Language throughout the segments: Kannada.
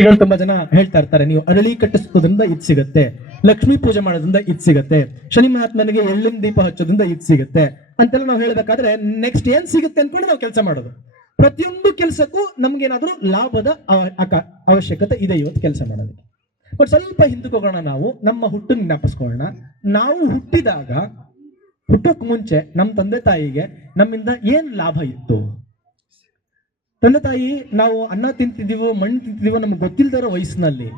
ಋಷಿಗಳು ತುಂಬಾ ಜನ ಹೇಳ್ತಾ ಇರ್ತಾರೆ, ನೀವು ಅರಳಿ ಕಟ್ಟಿಸೋದ್ರಿಂದ ಇದು ಸಿಗುತ್ತೆ, ಲಕ್ಷ್ಮಿ ಪೂಜೆ ಮಾಡೋದ್ರಿಂದ ಇದು ಸಿಗುತ್ತೆ, ಶನಿ ಮಹಾತ್ಮನಿಗೆ ಎಳ್ಳಿನ ದೀಪ ಹಚ್ಚೋದ್ರಿಂದ ಇದು ಸಿಗುತ್ತೆ. ಅಂತೆಲ್ಲ ನಾವು ಹೇಳ್ಬೇಕಾದ್ರೆ ನೆಕ್ಸ್ಟ್ ಏನ್ ಸಿಗುತ್ತೆ ಅನ್ಕೊಂಡು ನಾವು ಕೆಲಸ ಮಾಡೋದು. ಪ್ರತಿಯೊಂದು ಕೆಲಸಕ್ಕೂ ನಮ್ಗೇನಾದ್ರೂ ಲಾಭದ ಅವ- ಅಕ- ಅವಶ್ಯಕತೆ ಇದೆ ಇವತ್ತು ಕೆಲಸ ಮಾಡೋದಕ್ಕೆ. ಬಟ್ ಸ್ವಲ್ಪ ಹಿಂದಕ್ಕೆ ಹೋಗೋಣ ನಾವು, ನಮ್ಮ ಹುಟ್ಟನ್ನು ಜ್ಞಾಪಿಸ್ಕೊಳ್ಳೋಣ. ನಾವು ಹುಟ್ಟಿದಾಗ, ಹುಟ್ಟೋಕ್ ಮುಂಚೆ ನಮ್ಮ ತಂದೆ ತಾಯಿಗೆ ನಮ್ಮಿಂದ ಏನ್ ಲಾಭ ಇತ್ತು? ತಂದೆ ತಾಯಿ ನಾವು ಅನ್ನ ತಿಂತಿದೀವೋ ಮಣ್ಣು ತಿಂತಿದೀವೋ ನಮ್ಗೆ ಗೊತ್ತಿಲ್ದಿರೋ ವಯಸ್ಸಿನಲ್ಲಿ.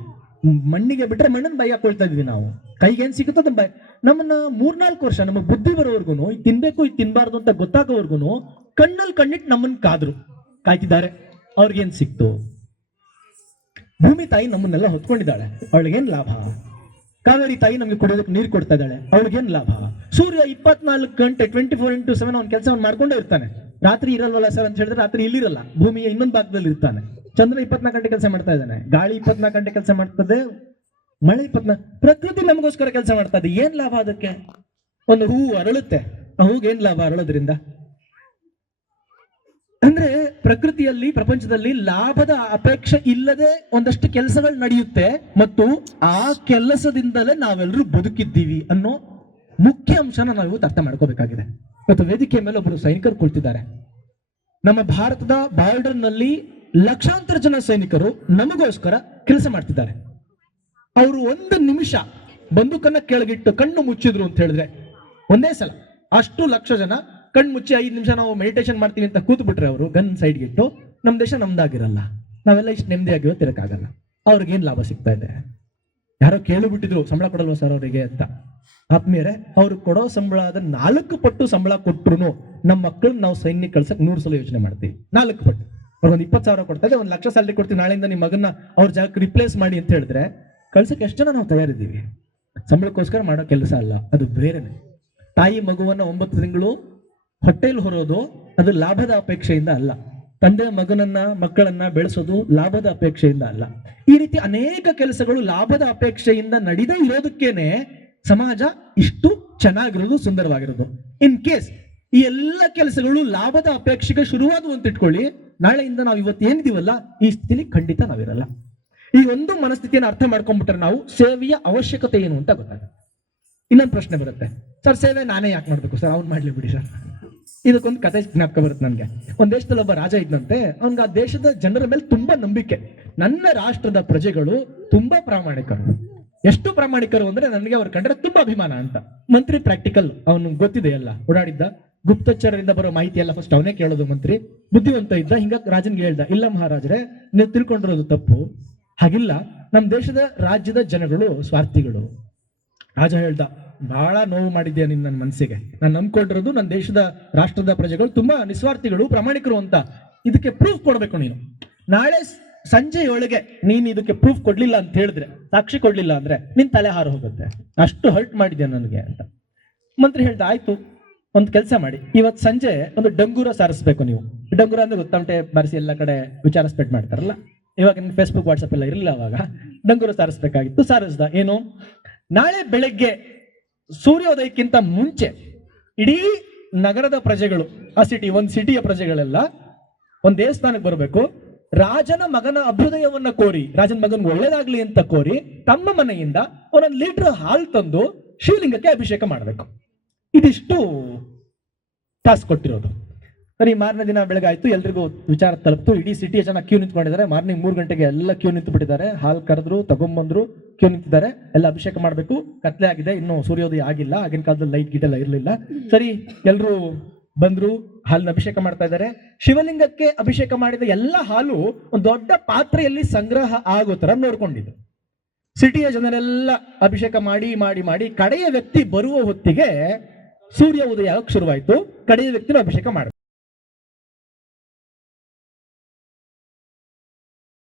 ಮಣ್ಣಿಗೆ ಬಿಟ್ರೆ ಮಣ್ಣನ್ನು ಬೈ ಹಾಕೊಳ್ತಾ ಇದೀವಿ ನಾವು. ಕೈಗೆ ಏನ್ ಸಿಗುತ್ತೋ ಬೈ ನಮ್ಮನ್ನ ಮೂರ್ನಾಲ್ಕು ವರ್ಷ ನಮಗೆ ಬುದ್ಧಿ ಬರೋವರ್ಗು ಇದು ತಿನ್ಬೇಕು ಇದು ತಿನ್ಬಾರ್ದು ಅಂತ ಗೊತ್ತಾಗೋವರ್ಗು ಕಣ್ಣಲ್ಲಿ ಕಣ್ಣಿಟ್ಟು ನಮ್ಮನ್ನ ಕಾದ್ರು. ಕಾಯ್ತಿದ್ದಾರೆ, ಅವ್ರಿಗೇನ್ ಸಿಕ್ತು? ಭೂಮಿ ತಾಯಿ ನಮ್ಮನ್ನೆಲ್ಲ ಹೊತ್ಕೊಂಡಿದ್ದಾಳೆ. ಅವಳಿಗೇನ್ ಲಾಭ? ಕಾವೇರಿ ತಾಯಿ ನಮಗೆ ಕುಡಿಯೋದಕ್ಕೆ ನೀರು ಕೊಡ್ತಾ ಇದ್ದಾಳೆ. ಅವಳಿಗೇನ್ ಲಾಭ? ಸೂರ್ಯ ಇಪ್ಪತ್ನಾಲ್ಕು ಗಂಟೆ ಟ್ವೆಂಟಿ ಫೋರ್ ಇಂಟು ಸೆವೆನ್ ಅವ್ನ ಕೆಲಸವನ್ನು ಮಾಡ್ಕೊಂಡೇ ಇರ್ತಾನೆ. ರಾತ್ರಿ ಇರಲ್ವಲ್ಲ ಸರ್ ಅಂತ ಹೇಳಿದ್ರೆ ರಾತ್ರಿ ಇಲ್ಲಿರಲ್ಲ. ಭೂಮಿಯ ಇನ್ನೊಂದು ಭಾಗದಲ್ಲಿ ಇರ್ತಾನೆ. ಚಂದ್ರ ಇಪ್ಪತ್ನಾಲ್ಕು ಗಂಟೆ ಕೆಲಸ ಮಾಡ್ತಾ ಇದ್ದಾನೆ. ಗಾಳಿ ಇಪ್ಪತ್ನಾಲ್ಕು ಗಂಟೆ ಕೆಲಸ ಮಾಡ್ತದೆ, ಮಳೆ ಇಪ್ಪತ್ನಾಲ್ಕು, ಪ್ರಕೃತಿ ನಮಗೋಸ್ಕರ ಕೆಲಸ ಮಾಡ್ತಾ ಇದೆ. ಏನ್ ಲಾಭ ಅದಕ್ಕೆ? ಒಂದು ಹೂವು ಅರಳುತ್ತೆ. ಆ ಹೂಗೆ ಏನ್ ಲಾಭ ಅರಳೋದ್ರಿಂದ? ಅಂದ್ರೆ ಪ್ರಕೃತಿಯಲ್ಲಿ, ಪ್ರಪಂಚದಲ್ಲಿ ಲಾಭದ ಅಪೇಕ್ಷೆ ಇಲ್ಲದೆ ಒಂದಷ್ಟು ಕೆಲಸಗಳು ನಡೆಯುತ್ತೆ, ಮತ್ತು ಆ ಕೆಲಸದಿಂದಲೇ ನಾವೆಲ್ಲರೂ ಬದುಕಿದ್ದೀವಿ ಅನ್ನೋ ಮುಖ್ಯ ಅಂಶನ ನಾವು ಇವತ್ತು ಅರ್ಥ ಮಾಡ್ಕೋಬೇಕಾಗಿದೆ. ಇವತ್ತು ವೇದಿಕೆ ಮೇಲೆ ಒಬ್ಬರು ಸೈನಿಕರು ಕುಳಿತಿದ್ದಾರೆ. ನಮ್ಮ ಭಾರತದ ಬಾರ್ಡರ್ನಲ್ಲಿ ಲಕ್ಷಾಂತರ ಜನ ಸೈನಿಕರು ನಮಗೋಸ್ಕರ ಕೆಲಸ ಮಾಡ್ತಿದ್ದಾರೆ. ಅವರು ಒಂದು ನಿಮಿಷ ಬಂದೂಕನ್ನ ಕೆಳಗಿಟ್ಟು ಕಣ್ಣು ಮುಚ್ಚಿದ್ರು ಅಂತ ಹೇಳಿದ್ರೆ ಒಂದೇ ಸಲ ಅಷ್ಟು ಲಕ್ಷ ಜನ ಕಣ್ಣು ಮುಚ್ಚಿ ಐದು ನಿಮಿಷ ನಾವು ಮೆಡಿಟೇಷನ್ ಮಾಡ್ತೀವಿ ಅಂತ ಕೂತ್ ಬಿಟ್ರೆ ಅವರು ಗನ್ ಸೈಡ್ಗೆ ಇಟ್ಟು ನಮ್ಮ ದೇಶ ನಮ್ದಾಗಿರಲ್ಲ. ನಾವೆಲ್ಲ ಇಷ್ಟು ನೆಮ್ಮದಿಯಾಗಿ ಇವತ್ತಿರಕ್ಕಾಗಲ್ಲ ಅವ್ರಿಗೇನ್ ಲಾಭ ಸಿಗ್ತಾ ಇದೆ? ಯಾರೋ ಕೇಳಿಬಿಟ್ಟಿದ್ರು, ಸಂಬಳ ಕೊಡಲ್ವ ಸರ್ ಅವರಿಗೆ ಅಂತ. ಆತ್ಮೀಯರೇ, ಅವ್ರು ಕೊಡೋ ಸಂಬಳದ ನಾಲ್ಕು ಪಟ್ಟು ಸಂಬಳ ಕೊಟ್ರು ನಮ್ಮ ಮಕ್ಕಳನ್ನ ನಾವು ಸೈನ್ಯ ಕಳ್ಸಕ್ ನೂರು ಸಲ ಯೋಚನೆ ಮಾಡ್ತೀವಿ. ನಾಲ್ಕು ಪಟ್ಟು. ಅವ್ರಿಗೊಂದು ಇಪ್ಪತ್ತು ಸಾವಿರ ಕೊಡ್ತಾ ಇದೆ ಒಂದು ಲಕ್ಷ ಸ್ಯಾಲ್ರಿ ಕೊಡ್ತೀವಿ, ನಾಳೆಯಿಂದ ನಿಮ್ಮ ಮಗನ್ನ ಅವ್ರ ಜಾಗಕ್ಕೆ ರಿಪ್ಲೇಸ್ ಮಾಡಿ ಅಂತ ಹೇಳಿದ್ರೆ ಕಳ್ಸಕ್ಕೆ ಎಷ್ಟು ಜನ ನಾವು ತಯಾರಿದ್ದೀವಿ? ಸಂಬಳಕ್ಕೋಸ್ಕರ ಮಾಡೋ ಕೆಲಸ ಅಲ್ಲ, ಅದು ಬೇರೆನೆ. ತಾಯಿ ಮಗುವನ್ನ ಒಂಬತ್ತು ತಿಂಗಳು ಹೊಟ್ಟೆಲ್ ಹೊರೋದು, ಅದು ಲಾಭದ ಅಪೇಕ್ಷೆಯಿಂದ ಅಲ್ಲ. ತಂದೆ ಮಗನನ್ನ, ಮಕ್ಕಳನ್ನ ಬೆಳೆಸೋದು ಲಾಭದ ಅಪೇಕ್ಷೆಯಿಂದ ಅಲ್ಲ. ಈ ರೀತಿ ಅನೇಕ ಕೆಲಸಗಳು ಲಾಭದ ಅಪೇಕ್ಷೆಯಿಂದ ನಡೆದೇ ಇರೋದಕ್ಕೇನೆ ಸಮಾಜ ಇಷ್ಟು ಚೆನ್ನಾಗಿರೋದು, ಸುಂದರವಾಗಿರೋದು. ಇನ್ ಕೇಸ್ ಈ ಎಲ್ಲ ಕೆಲಸಗಳು ಲಾಭದ ಅಪೇಕ್ಷೆಗೆ ಶುರುವಾದವು ಅಂತ ಇಟ್ಕೊಳ್ಳಿ, ನಾಳೆಯಿಂದ ನಾವು ಇವತ್ತು ಏನಿದೀವಲ್ಲ, ಈ ಸ್ಥಿತಿಲಿ ಖಂಡಿತ ನಾವಿರಲ್ಲ. ಈ ಒಂದು ಮನಸ್ಥಿತಿಯನ್ನು ಅರ್ಥ ಮಾಡ್ಕೊಂಡ್ಬಿಟ್ರೆ ನಾವು ಸೇವೆಯ ಅವಶ್ಯಕತೆ ಏನು ಅಂತ ಗೊತ್ತಾಗುತ್ತೆ. ಇನ್ನೊಂದು ಪ್ರಶ್ನೆ ಬರುತ್ತೆ. ಸರ್, ಸೇವೆ ನಾನೇ ಯಾಕೆ ಮಾಡ್ಬೇಕು? ಸರ್, ಅವ್ನು ಮಾಡ್ಲಿ ಬಿಡಿ ಸರ್. ಇದಕ್ಕೊಂದು ಕತೆ ಜ್ಞಾಪಕ ಬರುತ್ತೆ ನನಗೆ. ಒಂದ್ ದೇಶದಲ್ಲಿ ಒಬ್ಬ ರಾಜ ಇದ್ದಂತೆ ಅವ್ನಿಗೆ ಆ ದೇಶದ ಜನರ ಮೇಲೆ ತುಂಬಾ ನಂಬಿಕೆ. ನನ್ನ ರಾಷ್ಟ್ರದ ಪ್ರಜೆಗಳು ತುಂಬಾ ಪ್ರಾಮಾಣಿಕರು. ಎಷ್ಟು ಪ್ರಾಮಾಣಿಕರು ಅಂದ್ರೆ ನನಗೆ ಅವ್ರು ಕಂಡ್ರೆ ತುಂಬಾ ಅಭಿಮಾನ ಅಂತ. ಮಂತ್ರಿ ಪ್ರಾಕ್ಟಿಕಲ್ ಅವನು ಗೊತ್ತಿದೆ ಅಲ್ಲ ಓಡಾಡಿದ್ದ. ಗುಪ್ತಚರರಿಂದ ಬರೋ ಮಾಹಿತಿ ಎಲ್ಲ ಫಸ್ಟ್ ಅವನೇ ಕೇಳೋದು ಮಂತ್ರಿ. ಬುದ್ಧಿವಂತ ಇದ್ದ, ಹಿಂಗ ರಾಜನ್ಗೆ ಹೇಳ್ದ, ಇಲ್ಲ ಮಹಾರಾಜರೇ, ನೀವು ತಿಳ್ಕೊಂಡಿರೋದು ತಪ್ಪು. ಹಾಗಿಲ್ಲ ನಮ್ಮ ದೇಶದ ರಾಜ್ಯದ ಜನಗಳು ಸ್ವಾರ್ಥಿಗಳು. ರಾಜ ಹೇಳ್ದ ಬಹಳ ನೋವು ಮಾಡಿದ್ಯಾ ನಿನ್ ನನ್ನ ಮನಸ್ಸಿಗೆ ನಾನು ನಂಬ್ಕೊಂಡಿರೋದು ನನ್ನ ದೇಶದ ರಾಷ್ಟ್ರದ ಪ್ರಜೆಗಳು ತುಂಬಾ ನಿಸ್ವಾರ್ಥಿಗಳು, ಪ್ರಾಮಾಣಿಕರು ಅಂತ. ಇದಕ್ಕೆ ಪ್ರೂಫ್ ಕೊಡ್ಬೇಕು ನೀನು. ನಾಳೆ ಸಂಜೆಯೊಳಗೆ ನೀನು ಇದಕ್ಕೆ ಪ್ರೂಫ್ ಕೊಡ್ಲಿಲ್ಲ ಅಂತ ಹೇಳಿದ್ರೆ, ಸಾಕ್ಷಿ ಕೊಡ್ಲಿಲ್ಲ ಅಂದ್ರೆ ನಿನ್ ತಲೆ ಹಾರು ಹೋಗುತ್ತೆ. ಅಷ್ಟು ಹರ್ಟ್ ಮಾಡಿದೆ ನನಗೆ ಅಂತ. ಮಂತ್ರಿ ಹೇಳ್ದ, ಆಯ್ತು, ಒಂದು ಕೆಲಸ ಮಾಡಿ. ಇವತ್ತು ಸಂಜೆ ಒಂದು ಡಂಗೂರ ಸಾರಿಸ್ಬೇಕು ನೀವು. ಡಂಗೂರ ಅಂದ್ರೆ ಗೊತ್ತಂಟೆ, ಬಾರಿಸಿ ಎಲ್ಲ ಕಡೆ ವಿಚಾರ ಸ್ಪ್ರೆಡ್ ಮಾಡ್ತಾರಲ್ಲ. ಇವಾಗ ನಿನ್ ಫೇಸ್ಬುಕ್ ವಾಟ್ಸಪ್ ಎಲ್ಲ ಇರಲಿಲ್ಲ ಅವಾಗ. ಡಂಗೂರ ಸಾರಿಸ್ಬೇಕಾಗಿತ್ತು, ಸಾರಿಸ್ದ. ಏನು? ನಾಳೆ ಬೆಳಗ್ಗೆ ಸೂರ್ಯೋದಯಕ್ಕಿಂತ ಮುಂಚೆ ಇಡೀ ನಗರದ ಪ್ರಜೆಗಳು, ಆ ಸಿಟಿ ಒಂದು ಸಿಟಿಯ ಪ್ರಜೆಗಳೆಲ್ಲ ಒಂದು ದೇವಸ್ಥಾನಕ್ಕೆ ಬರಬೇಕು. ರಾಜನ ಮಗನ ಅಭ್ಯುದಯವನ್ನ ಕೋರಿ ರಾಜನ ಮಗನ್ ಒಳ್ಳೇದಾಗ್ಲಿ ಅಂತ ಕೋರಿ ತಮ್ಮ ಮನೆಯಿಂದ ಒಂದೊಂದು ಲೀಟರ್ ಹಾಲು ತಂದು ಶಿವಲಿಂಗಕ್ಕೆ ಅಭಿಷೇಕ ಮಾಡಬೇಕು. ಇದಿಷ್ಟು ಟಾಸ್ಕ್ ಕೊಟ್ಟಿರೋದು. ಸರಿ ಮಾರನೇ ದಿನ ಬೆಳಗಾಯ್ತು ಎಲ್ರಿಗೂ ವಿಚಾರ ತಲುಪ್ತು. ಇಡೀ ಸಿಟಿಯ ಜನ ಕ್ಯೂ ನಿಂತ್ಕೊಂಡಿದ್ದಾರೆ? ಮಾರ್ನಿಂಗ್ ಮೂರು ಗಂಟೆಗೆ ಎಲ್ಲ ಕ್ಯೂ ನಿಂತು ಬಿಟ್ಟಿದ್ದಾರೆ ಹಾಲು ಕರೆದ್ರು ತಗೊಂಬಂದ್ರು ಕ್ಯೂ ನಿಂತಿದ್ದಾರೆ. ಎಲ್ಲ ಅಭಿಷೇಕ ಮಾಡಬೇಕು. ಕತ್ಲೆ ಆಗಿದೆ. ಇನ್ನು ಸೂರ್ಯೋದಯ ಆಗಿಲ್ಲ. ಆಗಿನ ಕಾಲದಲ್ಲಿ ಲೈಟ್ ಗಿಟ್ ಎಲ್ಲ ಇರಲಿಲ್ಲ ಸರಿ ಎಲ್ಲರೂ ಬಂದ್ರು, ಹಾಲಿನ ಅಭಿಷೇಕ ಮಾಡ್ತಾ ಇದ್ದಾರೆ ಶಿವಲಿಂಗಕ್ಕೆ ಅಭಿಷೇಕ ಮಾಡಿದ ಎಲ್ಲ ಹಾಲು ಒಂದು ದೊಡ್ಡ ಪಾತ್ರೆಯಲ್ಲಿ ಸಂಗ್ರಹ ಆಗೋ ತರ ನೋಡ್ಕೊಂಡಿದ್ರು. ಸಿಟಿಯ ಜನರೆಲ್ಲ ಅಭಿಷೇಕ ಮಾಡಿ ಮಾಡಿ ಮಾಡಿ ಕಡೆಯ ವ್ಯಕ್ತಿ ಬರುವ ಹೊತ್ತಿಗೆ ಸೂರ್ಯ ಉದಯ ಶುರುವಾಯಿತು. ಕಡೆಯ ವ್ಯಕ್ತಿನೂ ಅಭಿಷೇಕ ಮಾಡ್ಬೇಕು.